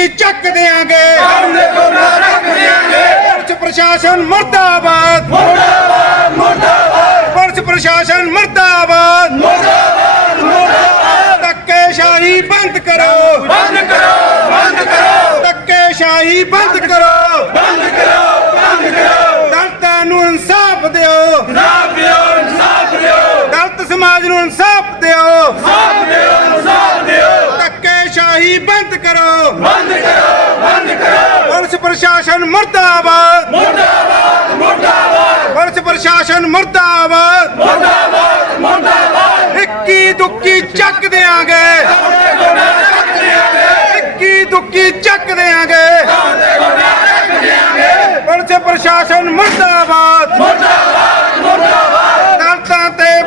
ਦੁੱਕੀ ਚੱਕ ਦੇਾਂਗੇ ਸਾਹਮਣੇ ਕੋਨਾ ਰੱਖ ਦੇਾਂਗੇ ਪੁਲਿਸ ਪ੍ਰਸ਼ਾਸਨ ਮੁਰਦਾਬਾਦ। ਮੁਰਦਾਬਾਦ ਮੁਰਦਾਬਾਦ। ਪੁਲਿਸ ਪ੍ਰਸ਼ਾਸਨ ਮੁਰਦਾਬਾਦ। ਮੁਰਦਾਬਾਦ ਮੁਰਦਾਬਾਦ। ਧੱਕੇ ਸ਼ਾਹੀ ਬੰਦ ਕਰੋ। ਬੰਦ ਕਰੋ ਬੰਦ ਕਰੋ। ਧੱਕੇ ਸ਼ਾਹੀ ਬੰਦ ਕਰੋ। ਬੰਦ ਕਰੋ ਬੰਦ ਕਰੋ। ਦਲਤਾਂ ਨੂੰ ਇਨਸਾਫ ਦਿਓ। ਇਨਸਾਫ ਦਿਓ ਇਨਸਾਫ ਦਿਓ। ਦਲਤ ਸਮਾਜ ਨੂੰ ਇਨਸਾਫ ਦਿਓ। ਇਨਸਾਫ ਦਿਓ ਇਨਸਾਫ ਦਿਓ। ਸ਼ਾਹੀ ਬੰਦ ਕਰੋ। ਬੰਦ ਕਰੋ ਬੰਦ ਕਰੋ। ਪੁਲਿਸ ਪ੍ਰਸ਼ਾਸਨ ਮੁਰਦਾਬਾਦ। ਮੁਰਦਾਬਾਦ ਮੁਰਦਾਬਾਦ। ਪੁਲਿਸ ਪ੍ਰਸ਼ਾਸਨ ਮੁਰਦਾਬਾਦ। ਮੁਰਦਾਬਾਦ ਮੁਰਦਾਬਾਦ। ਇੱਕੀ ਦੁੱਕੀ ਚੱਕ ਦੇਾਂਗੇ ਇੱਕੀ ਦੁੱਕੀ ਚੱਕ ਦੇਾਂਗੇ ਪੁਲਿਸ ਪ੍ਰਸ਼ਾਸਨ ਮੁਰਦਾਬਾਦ ਮੁਰਦਾਬਾਦ ਦਲਤਾਂ ਤੇ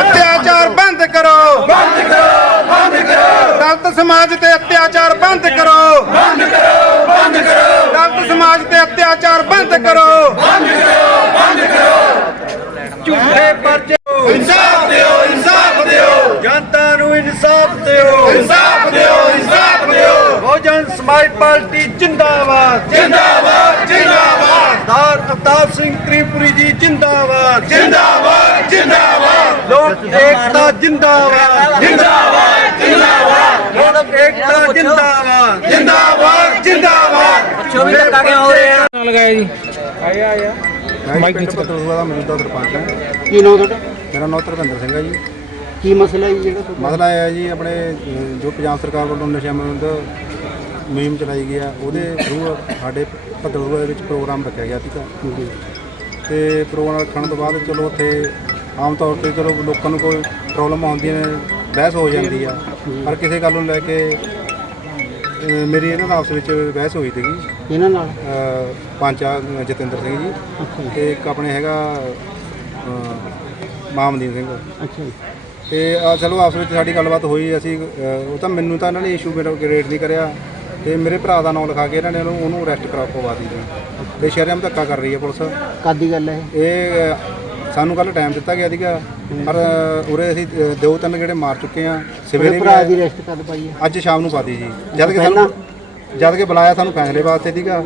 ਅਤਿਆਚਾਰ ਬੰਦ ਕਰੋ ਬੰਦ ਕਰੋ ਬੰਦ ਕਰੋ ਦਲਤ ਸਮਾਜ ਤੇ ਅਤਿਆਚਾਰ ਬੰਦ ਕਰੋ। ਬੰਦ ਕਰੋ ਬੰਦ ਕਰੋ। ਦਲਤ ਸਮਾਜ ਤੇ ਅਤਿਆਚਾਰ ਬੰਦ ਕਰੋ। ਬੰਦ ਕਰੋ ਬੰਦ ਕਰੋ। ਝੂਠੇ ਪਰਚੇ ਇਨਸਾਫ ਦਿਓ ਇਨਸਾਫ ਦਿਓ। ਜਨਤਾ ਨੂੰ ਇਨਸਾਫ ਦਿਓ। ਇਨਸਾਫ ਦਿਓ ਇਨਸਾਫ ਦਿਓ। ਬਹੁਜਨ ਸਮਾਜ ਪਾਰਟੀ ਜਿੰਦਾਬਾਦ। ਜਿੰਦਾਬਾਦ। ਅਵਤਾਰ ਸਿੰਘ ਤ੍ਰਿਪੁਰੀ ਜੀ ਜਿੰਦਾਬਾਦ। ਜਿੰਦਾਬਾਦ ਜਿੰਦਾਬਾਦ। ਲੋਕ ਏਕਤਾ ਜਿੰਦਾਬਾਦ। ਜਿੰਦਾਬਾਦ ਜਿੰਦਾਬਾਦ। ਲੋਕ ਏਕਤਾ ਜਿੰਦਾਬਾਦ। ਜਿੰਦਾਬਾਦ ਜਿੰਦਾਬਾਦ। ਲਗਾਇਆ ਜੀ। ਮਾਈਕ ਵਿੱਚ ਕਤਲੂਆ ਦਾ ਮੌਜੂਦਾ ਸਰਪੰਚ ਹੈ। ਕੀ ਨਾਮ ਤੁਹਾਡਾ? ਮੇਰਾ ਨਾਮ ਧਰਮਿੰਦਰ ਸਿੰਘ ਹੈ ਜੀ। ਕੀ ਮਸਲਾ ਹੈ ਜਿਹੜਾ ਮਸਲਾ ਹੈ ਜੀ ਆਪਣੇ ਜੋ ਪੰਜਾਬ ਸਰਕਾਰ ਵੱਲੋਂ ਨਸ਼ਿਆਂ ਵਿਰੁੱਧ ਮੁਹਿੰਮ ਚਲਾਈ ਗਈ ਆ ਉਹਦੇ ਥਰੂ ਸਾਡੇ ਭਦਰੂਆ ਦੇ ਵਿੱਚ ਪ੍ਰੋਗਰਾਮ ਰੱਖਿਆ ਗਿਆ ਸੀਗਾ ਤੇ ਪ੍ਰੋਗਰਾਮ ਰੱਖਣ ਤੋਂ ਬਾਅਦ ਚਲੋ ਉੱਥੇ ਆਮ ਤੌਰ ਤੇ ਚਲੋ ਲੋਕਾਂ ਨੂੰ ਕੋਈ ਪ੍ਰੋਬਲਮ ਆਉਂਦੀਆਂ ਨੇ ਬਹਿਸ ਹੋ ਜਾਂਦੀ ਆ। ਪਰ ਕਿਸੇ ਗੱਲ ਨੂੰ ਲੈ ਕੇ ਅਹ, ਮੇਰੀ ਇਹਨਾਂ ਨਾਲ ਆਪਸ ਵਿੱਚ ਬਹਿਸ ਹੋਈ ਸੀਗੀ। ਇਹਨਾਂ ਨਾਲ? ਅਹ, ਪੰਚ ਆ ਜਤਿੰਦਰ ਸਿੰਘ ਜੀ ਅੱਛਾ। ਜੀ ਤੇ ਇੱਕ ਆਪਣੇ ਹੈਗਾ ਅਹ, ਮਾਮਦੀਨ ਸਿੰਘ। ਅੱਛਾ ਜੀ। ਤੇ ਆ ਚਲੋ ਆਪਸ ਵਿੱਚ ਸਾਡੀ ਗੱਲਬਾਤ ਹੋਈ ਅਸੀਂ ਅਹ, ਉਹ ਤਾਂ ਮੈਨੂੰ ਤਾਂ ਇਹਨਾਂ ਨੇ ਇਸ਼ੂ ਮੇਰਾ ਕ੍ਰੀਏਟ ਨਹੀਂ ਕਰਿਆ। ਤੇ ਮੇਰੇ ਭਰਾ ਦਾ ਨਾਮ ਲਿਖਾ ਕੇ ਇਹਨਾਂ ਨੇ ਉਹਨੂੰ ਉਹਨੂੰ ਅਰੈਸਟ ਕਰਾ ਪਵਾ ਦਿੱਤੀ ਤੇ ਸ਼ਰਮ ਧੱਕਾ ਕਰ ਰਹੀ ਹੈ ਪੁਲਿਸ। ਕਾਦੀ ਗੱਲ ਹੈ? ਇਹ? ਸਾਨੂੰ ਕੱਲ ਟਾਈਮ ਦਿੱਤਾ ਗਿਆ ਸੀਗਾ। ਪਰ ਉਰੇ ਅਸੀਂ ਦੋ ਤਿੰਨ ਜਿਹੜੇ ਮਾਰ ਚੁੱਕੇ ਆ ਸਵੇਰੇ ਭਰਾ ਦੀ ਰੈਸਟ ਕਦ ਪਾਈ ਹੈ? ਅੱਜ ਸ਼ਾਮ ਨੂੰ ਪਾਤੀ ਜੀ। ਜਦ ਕਿ ਸਾਨੂੰ ਜਦ ਕਿ ਬੁਲਾਇਆ ਸਾਨੂੰ ਫੈਸਲੇ ਵਾਸਤੇ ਸੀਗਾ।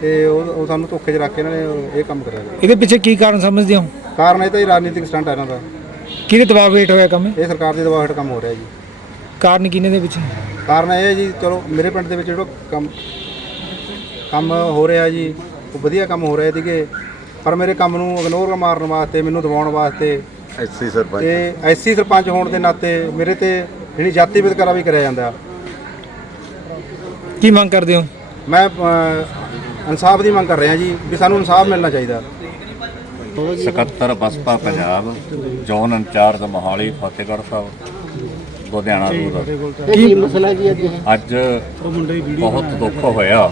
ਤੇ ਉਹ ਉਹ ਸਾਨੂੰ ਧੋਖੇ 'ਚ ਰੱਖ ਕੇ ਇਹਨਾਂ ਨੇ ਇਹ ਕੰਮ ਕਰਿਆ ਗਿਆ ਇਹਦੇ ਪਿੱਛੇ ਕੀ ਕਾਰਨ ਸਮਝਦੇ ਹੋ? ਕਾਰਨ ਇਹ ਤਾਂ ਹੀ ਰਾਜਨੀਤਿਕ ਸਟੰਟ ਹੈ ਇਹਨਾਂ ਦਾ। ਕਿਹਦੇ ਦਬਾਅ ਹੇਠ ਹੋਇਆ ਕੰਮ ਇਹ? ਇਹ ਸਰਕਾਰ ਦੇ ਦਬਾਅ ਹੇਠ ਕੰਮ ਹੋ ਰਿਹਾ ਜੀ। ਕਾਰਨ ਕਿਹਨੇ ਦੇ ਪਿੱਛੇ ਕਾਰਨ ਇਹ ਹੈ ਜੀ ਚਲੋ ਮੇਰੇ ਪਿੰਡ ਦੇ ਵਿੱਚ ਜਿਹੜਾ ਕੰਮ ਕੰਮ ਹੋ ਰਿਹਾ ਜੀ ਉਹ ਵਧੀਆ ਕੰਮ ਹੋ ਰਿਹਾ ਸੀਗੇ ਪਰ ਮੇਰੇ ਕੰਮ ਨੂੰ ਇਗਨੋਰ ਮਾਰਨ ਵਾਸਤੇ ਮੈਨੂੰ ਦਬਾਉਣ ਵਾਸਤੇ ਐਸੀ ਸਰਪੰਚ। ਤੇ ਐਸੀ ਸਰਪੰਚ ਹੋਣ ਦੇ ਨਾਤੇ ਮੇਰੇ ਤੇ ਜਿਹੜੀ ਜਾਤੀ ਵਿਤਕਰਾ ਵੀ ਕਰਿਆ ਜਾਂਦਾ। ਕੀ ਮੰਗ ਕਰਦੇ ਹੋ? ਮੈਂ ਇਨਸਾਫ ਦੀ ਮੰਗ ਕਰ ਰਿਹਾ ਜੀ ਵੀ ਸਾਨੂੰ ਇਨਸਾਫ ਮਿਲਣਾ ਚਾਹੀਦਾ। ਸਕੱਤਰ Baspa Punjab zone in-charge Mohali Fatehgarh Sahib. Ludhiana rural. ਕੀ ਮਸਲਾ ਜੀ? ਅੱਜ ਬਹੁਤ ਦੁੱਖ ਹੋਇਆ।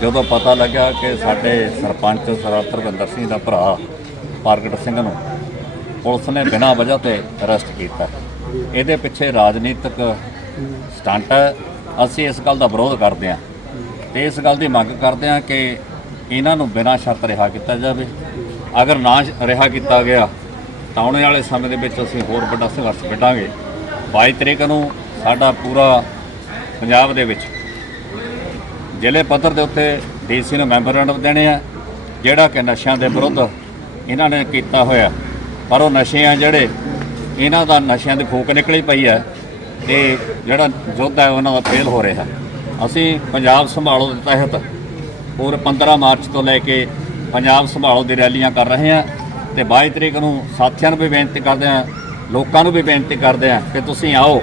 ਜਦੋਂ ਪਤਾ ਲੱਗਿਆ ਕਿ ਸਾਡੇ ਸਰਪੰਚ ਸਰਦਾਰ ਧਰਮਿੰਦਰ ਸਿੰਘ ਦਾ ਭਰਾ ਪ੍ਰਗਟ ਸਿੰਘ ਨੂੰ ਪੁਲਿਸ ਨੇ ਬਿਨਾਂ ਵਜ੍ਹਾ ਤੇ ਅਰੈਸਟ ਕੀਤਾ। ਇਹਦੇ ਪਿੱਛੇ ਰਾਜਨੀਤਿਕ ਸਟੰਟ ਹੈ। ਅਸੀਂ ਇਸ ਗੱਲ ਦਾ ਵਿਰੋਧ ਕਰਦੇ ਹਾਂ ਤੇ ਇਸ ਗੱਲ ਦੀ ਮੰਗ ਕਰਦੇ ਹਾਂ ਕਿ ਇਹਨਾਂ ਨੂੰ ਬਿਨਾਂ ਸ਼ਰਤ ਰਿਹਾ ਕੀਤਾ ਜਾਵੇ। ਅਗਰ ਨਾ ਰਿਹਾ ਕੀਤਾ ਗਿਆ ਤਾਂ ਆਉਣ ਵਾਲੇ ਸਮੇਂ ਦੇ ਵਿੱਚ ਅਸੀਂ ਹੋਰ ਵੱਡਾ ਸੰਘਰਸ਼ ਕੱਢਾਂਗੇ। 22 ਤਰੀਕ ਨੂੰ ਸਾਡਾ ਪੂਰਾ ਪੰਜਾਬ ਦੇ ਵਿੱਚ ਜ਼ਿਲ੍ਹੇ ਪੱਧਰ ਦੇ ਉੱਤੇ ਡੀਸੀ ਨੂੰ ਮੈਮੋਰੈਂਡਮ ਦੇਣੇ ਆ, ਜਿਹੜਾ ਕਿ ਨਸ਼ਿਆਂ ਦੇ ਵਿਰੁੱਧ ਇਹਨਾਂ ਨੇ ਕੀਤਾ ਹੋਇਆ। ਪਰ ਉਹ ਨਸ਼ੇ ਆ ਜਿਹੜੇ, ਇਹਨਾਂ ਦਾ ਨਸ਼ਿਆਂ ਦੀ ਫੂਕ ਨਿਕਲੀ ਪਈ ਹੈ ਤੇ ਜਿਹੜਾ ਯੁੱਧ ਹੈ ਉਹਨਾਂ ਦਾ ਫੇਲ ਹੋ ਰਿਹਾ। ਅਸੀਂ ਪੰਜਾਬ ਸੰਭਾਲੋ ਦੇ ਤਹਿਤ ਪੂਰੇ 15 ਮਾਰਚ ਤੋਂ ਲੈ ਕੇ ਪੰਜਾਬ ਸੰਭਾਲੋ ਦੀ ਰੈਲੀਆਂ ਕਰ ਰਹੇ ਹਾਂ ਤੇ 22 ਤਰੀਕ ਨੂੰ ਸਾਥੀਆਂ ਨੂੰ ਵੀ ਬੇਨਤੀ ਕਰਦੇ ਹਾਂ ਲੋਕਾਂ ਨੂੰ ਵੀ ਬੇਨਤੀ ਕਰਦੇ ਆ ਕਿ ਤੁਸੀਂ ਆਓ,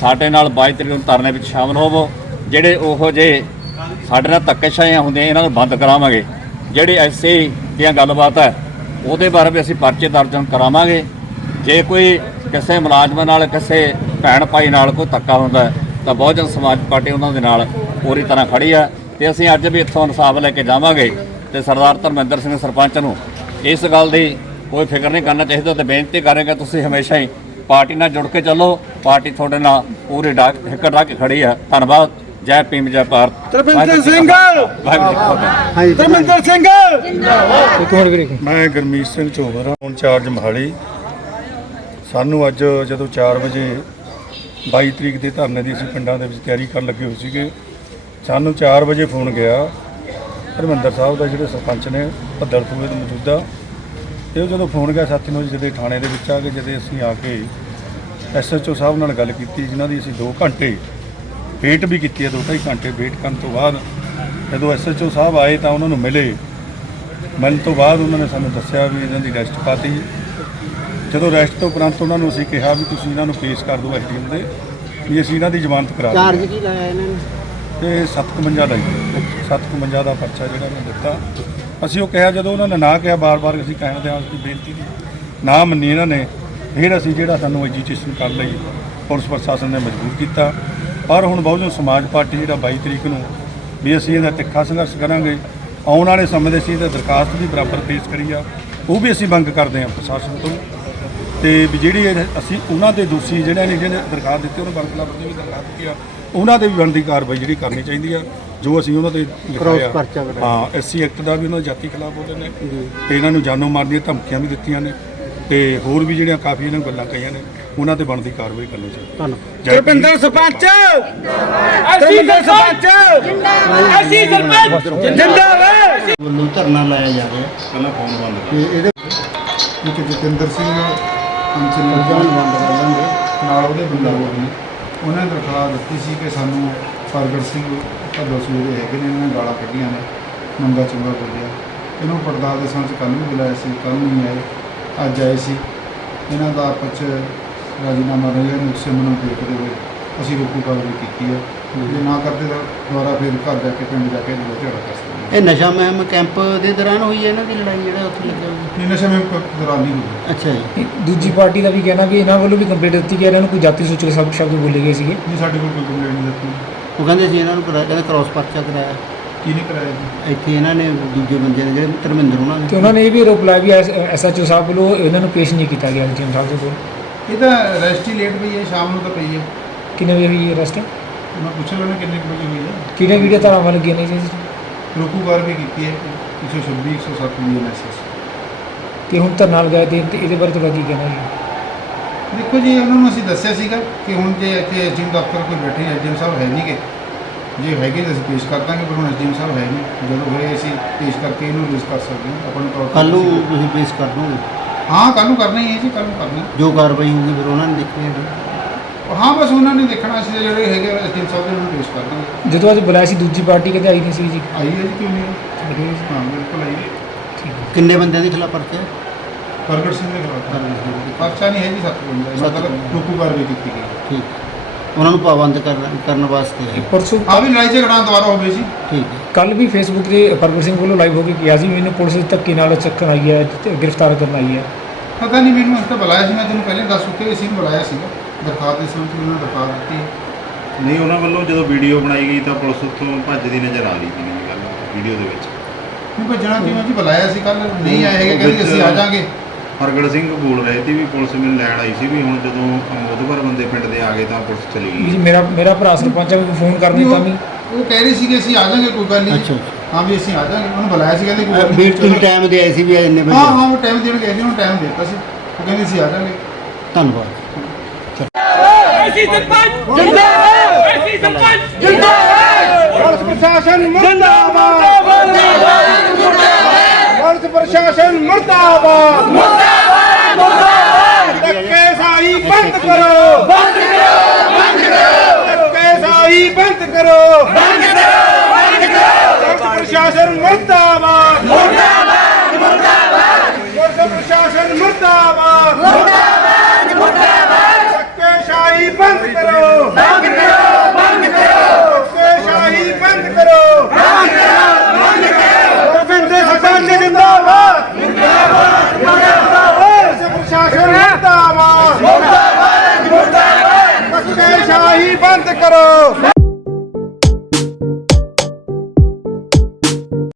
ਸਾਡੇ ਨਾਲ 22 ਤਰੀਕ ਨੂੰ ਧਰਨੇ ਵਿੱਚ ਸ਼ਾਮਲ ਹੋਵੋ। ਜਿਹੜੇ ਉਹੋ ਜਿਹੇ ਸਾਡੇ ਨਾਲ ਧੱਕੇਸ਼ਾਹੀਆਂ ਹੁੰਦੀਆਂ, ਇਹਨਾਂ ਨੂੰ ਬੰਦ ਕਰਾਵਾਂਗੇ। ਜਿਹੜੀ ਐਸੀ ਦੀਆਂ ਗੱਲਬਾਤ ਹੈ, ਉਹਦੇ ਬਾਰੇ ਵੀ ਅਸੀਂ ਪਰਚੇ ਦਰਜ ਕਰਾਵਾਂਗੇ। ਜੇ ਕੋਈ ਕਿਸੇ ਮੁਲਾਜ਼ਮ ਨਾਲ, ਕਿਸੇ ਭੈਣ ਭਾਈ ਨਾਲ ਕੋਈ ਧੱਕਾ ਹੁੰਦਾ ਤਾਂ ਬਹੁਜਨ ਸਮਾਜ ਪਾਰਟੀ ਉਹਨਾਂ ਦੇ ਨਾਲ ਪੂਰੀ ਤਰ੍ਹਾਂ ਖੜੀ ਆ ਤੇ ਅਸੀਂ ਅੱਜ ਵੀ ਇੱਥੋਂ ਇਨਸਾਫ ਲੈ ਕੇ ਜਾਵਾਂਗੇ। ਤੇ ਸਰਦਾਰ ਧਰਮਿੰਦਰ ਸਿੰਘ ਸਰਪੰਚ ਨੂੰ ਇਸ ਗੱਲ ਦੀ ਕੋਈ ਫਿਕਰ ਨਹੀਂ ਕਰਨਾ ਚਾਹੀਦਾ ਤੇ ਬੇਨਤੀ ਕਰਾਂਗੇ ਤੁਸੀਂ ਹਮੇਸ਼ਾ ਹੀ ਪਾਰਟੀ ਨਾਲ ਜੁੜ ਕੇ ਚੱਲੋ ਪਾਰਟੀ ਤੁਹਾਡੇ ਨਾਲ ਪੂਰੀ ਡਾਕ ਹਿੱਕ ਡਾਕ ਕੇ ਖੜੀ ਆ ਧੰਨਵਾਦ ਜੈ ਭੀਮ ਜੈ ਭਾਰਤ। ਤਰਪਿੰਦਰ ਸਿੰਘ। ਧਰਮਿੰਦਰ ਸਿੰਘ। ਮੈਂ ਗੁਰਮੀਤ ਸਿੰਘ ਝੋਵਰ ਹਾਂ ਇੰਚਾਰਜ ਮਹਾਲੀ। ਸਾਨੂੰ ਅੱਜ ਜਦੋਂ 4 ਵਜੇ 22 ਤਰੀਕ ਦੇ ਧਰਨੇ ਦੀ ਅਸੀਂ ਪਿੰਡਾਂ ਦੇ ਵਿੱਚ ਤਿਆਰੀ ਕਰਨ ਲੱਗੇ ਹੋਏ ਸੀਗੇ ਸਾਨੂੰ 4 ਵਜੇ ਫੋਨ ਗਿਆ। ਹਰਮੰਦਰ ਸਾਹਿਬ ਦਾ ਜਿਹੜੇ ਸਰਪੰਚ ਨੇ ਭੱਦਰ ਸੂਬੇ ਦੇ ਮੌਜੂਦਾ ਤੇ ਉਹ ਜਦੋਂ ਫੋਨ ਗਿਆ ਸਾਥੀ ਨੂੰ ਜਿਹਦੇ ਥਾਣੇ ਦੇ ਵਿੱਚ ਆ ਕੇ ਜਦੋਂ ਅਸੀਂ ਆ ਕੇ ਐਸਐਚਓ ਸਾਹਿਬ ਨਾਲ ਗੱਲ ਕੀਤੀ ਜਿਨ੍ਹਾਂ ਦੀ ਅਸੀਂ 2 ਘੰਟੇ ਵੇਟ ਵੀ ਕੀਤੀ ਹੈ 2.5 ਘੰਟੇ ਵੇਟ ਕਰਨ ਤੋਂ ਬਾਅਦ ਜਦੋਂ ਐਸਐਚਓ ਸਾਹਿਬ ਆਏ ਤਾਂ ਉਹਨਾਂ ਨੂੰ ਮਿਲੇ। ਮਿਲਣ ਤੋਂ ਬਾਅਦ ਉਹਨਾਂ ਨੇ ਸਾਨੂੰ ਦੱਸਿਆ ਵੀ ਇਹਨਾਂ ਦੀ ਰੈਸਟ ਪਾਤੀ। ਜਦੋਂ ਰੈਸਟ ਤੋਂ ਉਪਰੰਤ ਉਹਨਾਂ ਨੂੰ ਅਸੀਂ ਕਿਹਾ ਵੀ ਤੁਸੀਂ ਇਹਨਾਂ ਨੂੰ ਪੇਸ਼ ਕਰ ਦਿਓ ਐਸਡੀਐਮ ਦੇ ਵੀ ਅਸੀਂ ਇਹਨਾਂ ਦੀ ਜ਼ਮਾਨਤ ਕਰਾ ਚਾਰਜ ਦਿੰਦੇ ਕੀ ਲਾਇਆ ਇਹਨਾਂ ਨੇ? ਤੇ 751 ਦਾ ਜੀ 751 ਦਾ ਪਰਚਾ ਜਿਹੜਾ ਮੈਂ ਦਿੱਤਾ। ਅਸੀਂ ਉਹ ਕਿਹਾ, ਜਦੋਂ ਉਹਨਾਂ ਨੇ ਨਾ ਕਿਹਾ, ਬਾਰ-ਬਾਰ ਅਸੀਂ ਕਹਿਣ ਦੇ ਦੀ ਬੇਨਤੀ ਦੀ ਨਾ ਮੰਨੀ ਇਹਨਾਂ ਨੇ, ਫਿਰ ਅਸੀਂ ਜਿਹੜਾ ਸਾਨੂੰ ਐਜੀਟੇਸ਼ਨ ਕਰ ਲਈ ਪੁਲਿਸ ਪ੍ਰਸ਼ਾਸਨ ਨੇ ਮਜਬੂਰ ਕੀਤਾ। ਪਰ ਹੁਣ ਬਹੁਜਨ ਸਮਾਜ ਪਾਰਟੀ ਜਿਹੜਾ 22 ਤਰੀਕ ਨੂੰ ਵੀ ਅਸੀਂ ਇਹਦਾ ਤਿੱਖਾ ਸੰਘਰਸ਼ ਕਰਾਂਗੇ, ਆਉਣ ਵਾਲੇ ਸਮੇਂ ਦੇ ਅਸੀਂ ਇਹਦਾ ਦਰਖਾਸਤ ਵੀ ਬਰਾਬਰ ਪੇਸ਼ ਕਰੀ ਆ, ਉਹ ਵੀ ਅਸੀਂ ਮੰਗ ਕਰਦੇ ਹਾਂ ਪ੍ਰਸ਼ਾਸਨ ਤੋਂ। ਤੇ ਵੀ ਜਿਹੜੀ ਅਸੀਂ ਉਹਨਾਂ ਦੇ ਦੋਸ਼ੀ ਜਿਹੜੇ ਨੇ, ਜਿਹਨੇ ਦਰਖਾਸਤ ਦਿੱਤੀ, ਉਹਨੂੰ ਬਰਖਲਾਫ ਦੀ ਵੀ ਦਰਖਾਸਤ ਦਿੱਤੀ ਆ। ਉਹਨਾਂ ਦੇ ਵੀ ਬਣਦੀ ਕਾਰਵਾਈ ਜਿਹੜੀ ਕਰਨੀ ਚਾਹੀਦੀ ਆ। ਜੋ ਅਸੀਂ ਉਹਨਾਂ ਤੇ ਲਿਖਾਇਆ। ਪਰਚਾ ਕਰਾਇਆ। ਹਾਂ ਐਸਸੀ ਐਕਟ ਦਾ ਵੀ ਉਹਨਾਂ ਦੀ ਜਾਤੀ ਖਿਲਾਫ ਬੋਲੇ ਨੇ। ਤੇ ਇਹਨਾਂ ਨੂੰ ਜਾਨੋਂ ਮਾਰਨ ਦੀਆਂ ਧਮਕੀਆਂ ਵੀ ਦਿੱਤੀਆਂ ਨੇ। ਤੇ ਹੋਰ ਵੀ ਜਿਹੜੀਆਂ ਕਾਫੀ ਇਹਨਾਂ ਗੱਲਾਂ ਕਹੀਆਂ ਨੇ ਉਹਨਾਂ ਤੇ ਬਣਦੀ ਕਾਰਵਾਈ ਕਰਨੀ ਚਾਹੀਦੀ। ਧੰਨਵਾਦ। ਤਰਪਿੰਦਰ ਸਰਪੰਚ! ਸਰਪੰਚ! ਅਸੀਂ ਸਰਪੰਚ! ਜਿੰਦਾਬਾਦ! ਵੱਲੋਂ ਧਰਨਾ ਲਾਇਆ ਜਾ ਰਿਹਾ। ਪਹਿਲਾਂ ਫੋਨ ਬੰਦ ਤੇ ਇਹਦੇ ਇੱਕ ਜਤਿੰਦਰ ਸਿੰਘ ਅੰਚਲ ਜਾਨ ਬੰਦ ਕਰ ਲਾਂਗੇ ਨਾਲ ਉਹਦੇ ਬੰਦਾ ਬੋਲੀ ਉਹਨਾਂ ਨੇ ਦਰਖਾਸਤ ਦਿੱਤੀ ਸੀ ਕਿ ਸਾਨੂੰ ਪ੍ਰਗਟ ਸਿੰਘ ਭੱਲੋ ਦੇ ਹੈਗੇ ਨੇ ਇਹਨਾਂ ਨੇ ਗਾਲਾਂ ਕੱਢੀਆਂ ਨੇ ਨੰਗਾ ਚੰਗਾ ਬੋਲਿਆ। ਇਹਨੂੰ ਪੜਤਾਲ ਦੇ ਸੰਚ ਕੱਲ੍ਹ ਵੀ ਬੁਲਾਇਆ ਸੀ ਕੱਲ੍ਹ ਨਹੀਂ ਆਏ ਅੱਜ ਆਏ ਸੀ। ਇਹਨਾਂ ਦਾ ਆਪਸ 'ਚ ਰਾਜੀਨਾਮਾ ਰਹੀਆ ਨੁਕਸੇ ਨੂੰ ਦੇਖਦੇ ਹੋਏ ਅਸੀਂ ਰੋਕੂ ਕਾਰਵਾਈ ਕੀਤੀ ਹੈ। ਜੇ ਨਾ ਕਰਦੇ ਤਾਂ ਦੁਬਾਰਾ ਫਿਰ ਘਰ ਜਾ ਕੇ ਪਿੰਡ ਜਾ ਕੇ ਦੋ ਝਗੜਾ ਕਰ ਸਕਦੇ ਇਹ ਨਸ਼ਾ ਮਹਿਮ ਕੈਂਪ ਦੇ ਦੌਰਾਨ ਹੋਈ ਹੈ ਇਹਨਾਂ ਦੀ ਲੜਾਈ ਜਿਹੜਾ ਉੱਥੇ ਲੱਗਿਆ ਹੋਇਆ? ਨਹੀਂ ਨਸ਼ਾ ਮੈਂ ਦੌਰਾਨ ਨਹੀਂ ਹੋਈ ਅੱਛਾ ਜੀ। ਦੂਜੀ ਪਾਰਟੀ ਦਾ ਵੀ ਕਹਿਣਾ ਵੀ ਇਹਨਾਂ ਵੱਲੋਂ ਵੀ ਕੰਪਲੀਟ ਦਿੱਤੀ ਗਈ ਇਹਨਾਂ ਨੂੰ ਕੋਈ ਜਾਤੀ ਸੂਚਕ ਸ਼ਬਦ ਸ਼ਬਦ ਬੋਲੇ ਗਏ ਸੀਗੇ। ਨਹੀਂ ਸਾਡੇ ਕੋਲ ਕੋਈ ਕੰਪਲੇਂਟ ਨਹੀਂ ਦਿੱਤੀ। ਉਹ ਕਹਿੰਦੇ ਸੀ ਇਹਨਾਂ ਨੂੰ ਕਰਾਇਆ ਕਹਿੰਦੇ ਕ੍ਰਾਸ ਪਰਚਾ ਕਰਾਇਆ। ਕੀ ਨਹੀਂ ਕਰਾਇਆ ਜੀ? ਇੱਥੇ ਇਹਨਾਂ ਨੇ ਦੂਜੇ ਬੰਦੇ ਨੇ ਜਿਹੜੇ ਧਰਮਿੰਦਰ ਉਹਨਾਂ ਤੇ ਨੇ ਉਹਨਾਂ ਨੇ ਇਹ ਵੀ ਆਰੋਪ ਲਾਇਆ ਵੀ ਐਸਐਚਓ ਸਾਹਿਬ ਵੱਲੋਂ ਇਹਨਾਂ ਨੂੰ ਪੇਸ਼ ਨਹੀਂ ਕੀਤਾ ਗਿਆ ਜੀ ਸਾਹਿਬ ਦੇ ਕੋਲ। ਇਹ ਤਾਂ ਰੈਸਟ ਹੀ ਲੇਟ ਪਈ ਹੈ ਸ਼ਾਮ ਨੂੰ ਤਾਂ ਪਈ ਹੈ। ਕਿੰਨੇ ਵਜੇ ਹੋਈ ਅਰੈਸਟ ਮੈਂ ਪੁੱਛਿਆ ਉਹਨੇ ਕਿੰਨੇ ਕੁ ਵਜੇ ਹੋਈ ਹੈ। ਕਿਹੜੀਆਂ ਕਿਹੜੀਆਂ ਧਾਰਾਵਾਂ ਲੱਗੀਆਂ ਨੇ ਜੀ? ਰੋਕੂਗਾਰ ਵੀ ਕੀਤੀ ਹੈ 126 107 ਵੀ ਐਨਐਸਐਸ ਤੇ ਹੁਣ ਧਰਨਾ ਲਗਾਇਆ ਤੇ ਤੇ ਇਹਦੇ ਬਾਰੇ ਤੁਹਾਡਾ ਕੀ ਕਹਿਣਾ ਜੀ? ਦੇਖੋ ਜੀ ਉਹਨਾਂ ਨੂੰ ਅਸੀਂ ਦੱਸਿਆ ਸੀਗਾ ਕਿ ਹੁਣ ਜੇ ਇੱਥੇ ਐਸਡੀਐਮ ਦਫ਼ਤਰ ਕੋਈ ਬੈਠੇ ਐਸਡੀਐਮ ਸਾਹਿਬ ਹੈ ਨਹੀਂਗੇ ਜੇ ਹੈਗੇ ਤਾਂ ਅਸੀਂ ਪੇਸ਼ ਕਰ ਦਾਂਗੇ ਪਰ ਹੁਣ ਐਸਡੀਐਮ ਸਾਹਿਬ ਹੈ ਨਹੀਂ। ਜਦੋਂ ਹੋਏ ਅਸੀਂ ਪੇਸ਼ ਕਰਕੇ ਇਹਨੂੰ ਰਿਲੀਜ਼ ਕਰ ਸਕਦੇ ਹਾਂ। ਆਪਣੇ ਤੌਰ ਤੇ ਕੱਲ ਨੂੰ ਤੁਸੀਂ ਪੇਸ਼ ਕਰ ਦੋਗੇ ਹਾਂ ਕੱਲ ਨੂੰ ਕਰਨਾ ਹੀ ਹੈ ਜੀ ਕੱਲ ਨੂੰ ਕਰਨਾ। ਜੋ ਕਾਰਵਾਈ ਹੋਊਗੀ ਫਿਰ ਉਹਨਾਂ ਨੇ ਦੇਖਣੀ ਹੈ ਹਾਂ ਬਸ ਉਹਨਾਂ ਨੇ ਦੇਖਣਾ ਸੀ ਜਿਹੜੇ ਹੈਗੇ ਐਸਡੀਐਮ ਸਾਹਿਬ ਦੇ ਨੂੰ ਪੇਸ਼ ਕਰ ਦਾਂਗੇ। ਜਦੋਂ ਅੱਜ ਬੁਲਾਇਆ ਸੀ ਦੂਜੀ ਪਾਰਟੀ ਕਹਿੰਦੇ ਆਈ ਨਹੀਂ ਸੀ ਜੀ? ਆਈ ਹੈ ਜੀ ਕਿਉਂ ਨਹੀਂ? ਆਈ? ਹਾਂ ਬਿਲਕੁਲ ਆਈ ਹੈ। ਕਿੰਨੇ ਬੰਦਿਆਂ ਦੇ ਖਿਲਾਫ ਪਰਚਾ ਹੈ? ਪ੍ਰਗਟ ਸਿੰਘ ਦੇ ਖਿਲਾਫ। ਪਰਚਾ ਨਹੀਂ ਹੈ ਜੀ ਸੱਤ ਬੰਦਾ ਸੱਤ ਮਤਲਬ ਬੰਦਾ। ਰੋਕੂ ਕਾਰਵਾਈ ਕੀਤੀ ਗਈ। ਠੀਕ। ਉਹਨਾਂ ਨੂੰ ਪਾਬੰਦ ਕਰਨ ਕਰਨ ਵਾਸਤੇ ਹੈ। ਪਰਸੋਂ ਆ ਵੀ ਲੜਾਈ ਝਗੜਾ ਦੁਬਾਰਾ ਹੋਵੇ ਸੀ। ਠੀਕ ਹੈ। ਕੱਲ ਵੀ ਫੇਸਬੁੱਕ ਤੇ ਪ੍ਰਗਟ ਸਿੰਘ ਵੱਲੋਂ ਲਾਈਵ ਹੋ ਕੇ ਕਿਹਾ ਸੀ ਵੀ ਇਹਨੂੰ ਪੁਲਿਸ ਧੱਕੇ ਨਾਲ ਚੱਕਣ ਆਈ ਹੈ ਤੇ ਗ੍ਰਿਫਤਾਰ ਕਰਨ ਆਈ ਹੈ। ਪਤਾ ਨਹੀਂ ਮੈਨੂੰ ਉਸ ਤਾਂ ਬੁਲਾਇਆ ਸੀ ਮੈਂ ਤੈਨੂੰ ਪਹਿਲੇ ਦੱਸ ਚੁੱਕਿਆ ਸੀ ਬੁਲਾਇਆ ਸੀਗਾ। ਦਰਖਾਸਤ ਦੇ ਸੰਬੰਧ ਵਿੱਚ ਉਹਨਾਂ ਦਰਖਾਸਤ ਦਿੱਤੀ ਨਹੀਂ ਉਹਨਾਂ ਵੱਲੋਂ ਜਦੋਂ ਵੀਡੀਓ ਬਣਾਈ ਗਈ ਤਾਂ ਪੁਲਿਸ ਉੱਥੋਂ ਭੱਜਦੀ ਨਜ਼ਰ ਆ ਰਹੀ ਸੀ ਮੇਰੀ ਗੱਲ ਵੀਡੀਓ ਦੇ ਵਿੱਚ। ਨਹੀਂ ਭੱਜਣਾ ਕਿਉਂ ਜੀ ਬੁਲਾਇਆ ਸੀ ਕੱਲ ਨਹੀਂ ਆਏ ਹੈਗੇ ਕਹਿੰਦੇ ਅਸੀਂ ਆ ਜਾਾਂਗੇ। ਹਰਗੜ ਸਿੰਘ ਬੋਲ ਰਹੇ ਸੀ ਵੀ ਪੁਲਿਸ ਮੈਨੂੰ ਲੈਣ ਆਈ ਸੀ ਵੀ ਹੁਣ ਜਦੋਂ ਮੋਦਵਰ ਬੰਦੇ ਪਿੰਡ ਦੇ ਆ ਗਏ ਤਾਂ ਪੁਲਿਸ ਚਲੀ ਗਈ ਜੀ ਮੇਰਾ ਮੇਰਾ ਭਰਾ ਸਰਪੰਚ ਹੈ ਵੀ ਫੋਨ ਕਰ ਦਿੱਤਾ ਵੀ। ਉਹ ਕਹਿ ਰਹੇ ਸੀ ਕਿ ਅਸੀਂ ਆ ਜਾਾਂਗੇ ਕੋਈ ਗੱਲ ਨਹੀਂ। ਅੱਛਾ ਹਾਂ ਵੀ ਅਸੀਂ ਆ ਜਾਾਂਗੇ ਉਹਨੂੰ ਬੁਲਾਇਆ ਸੀ ਕਹਿੰਦੇ ਕੋਈ ਗੱਲ ਵੀ ਨਹੀਂ ਤੁਸੀਂ ਟਾਈਮ ਦੇ ਆਏ ਸੀ ਵੀ ਇੰਨੇ ਹਾਂ ਵਜੇ? ਹਾਂ ਉਹ ਟਾਈਮ ਦੇਣ ਗਏ ਸੀ ਉਹਨੂੰ ਟਾਈਮ ਦਿੱਤਾ ਸੀ। ਉਹ ਕਹਿੰਦੇ ਅਸੀਂ ਆ ਜਾਾਂਗੇ ਧੰਨਵਾਦ। ਪੁਲਿਸ ਪ੍ਰਸ਼ਾਸਨ ਮੁਰਦਾਬਾਦ! ਪੁਲਿਸ ਪ੍ਰਸ਼ਾਸਨ ਮੁਰਦਾਬਾਦ!